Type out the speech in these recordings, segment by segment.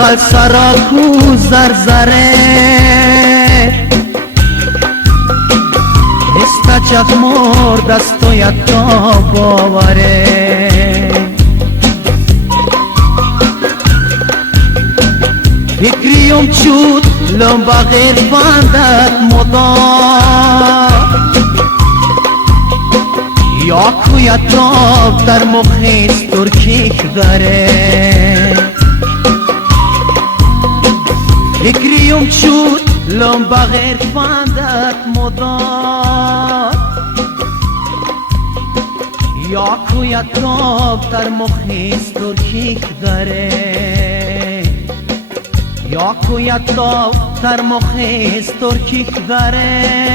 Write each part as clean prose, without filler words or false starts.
خالصراکو زرزره استچف مرد است و یتا باوره فکریم چود لنبا غیر فاندت مدار یا کویتاب در مخیز ترکیک داره فکریم چود لنبا غیر فاندت مدار یا کویتاب در مخیز ترکیک داره یا کویتاب در مخیز ترکیک داره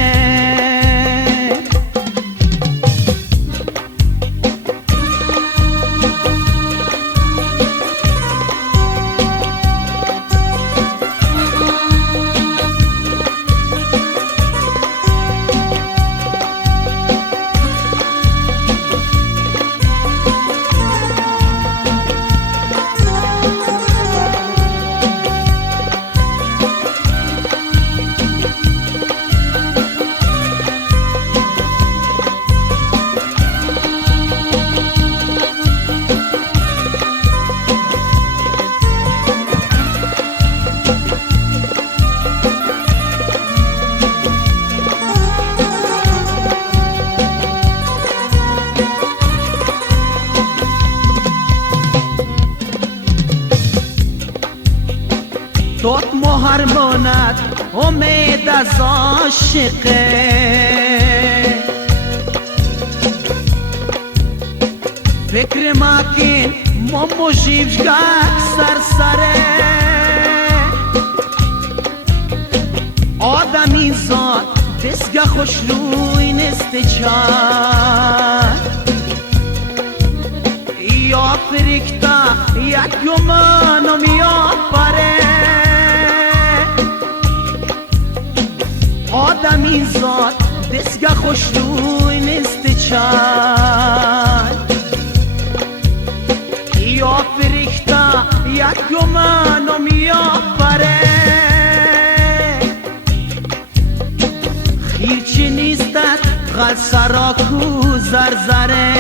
توت مهرمانت امید از عاشقه فکر مکن مامو جیبگاه سرسره آدمی زاد دستگاه خوش روی نست چار یا فرکتا یک یومانو میاد پره آدمی زاد دستگاه خوش روی نست چار یا فرکتا یک یومانو میاد پره خیرچی نیستد خالصراکو زرزره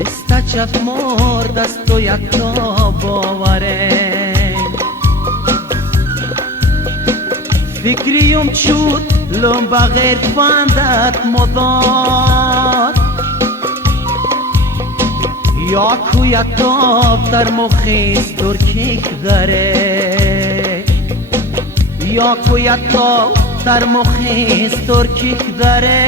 نستچف مرد است و یتا باوره فکریم چود لنبا غیر فاندت مدار یا کویتاب در مخیز ترکیک داره یا کویتاب در مخیز ترکیک داره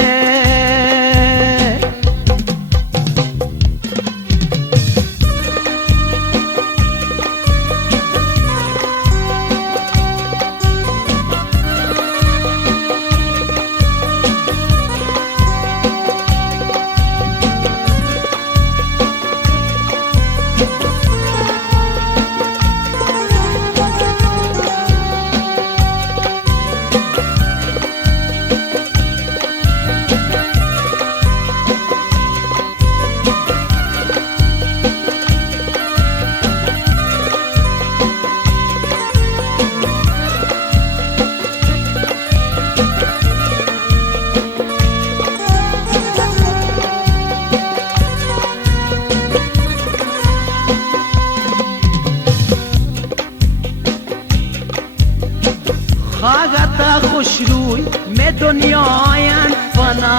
خاگتا خوش روی می دنیاین فنا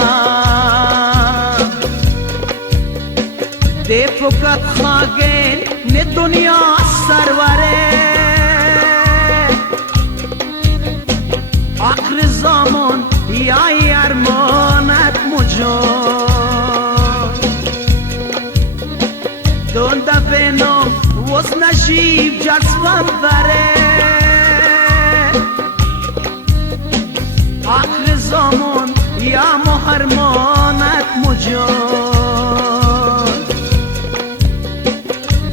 دی فقط خاگین نه دنیا سروره آخر زمان یا ارمانت مجان دون دفنم وز نشیب جسمم بره آخر زمان یا محرمانت مجان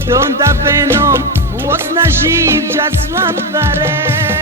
دون دفنم وز نشیب جسمم بره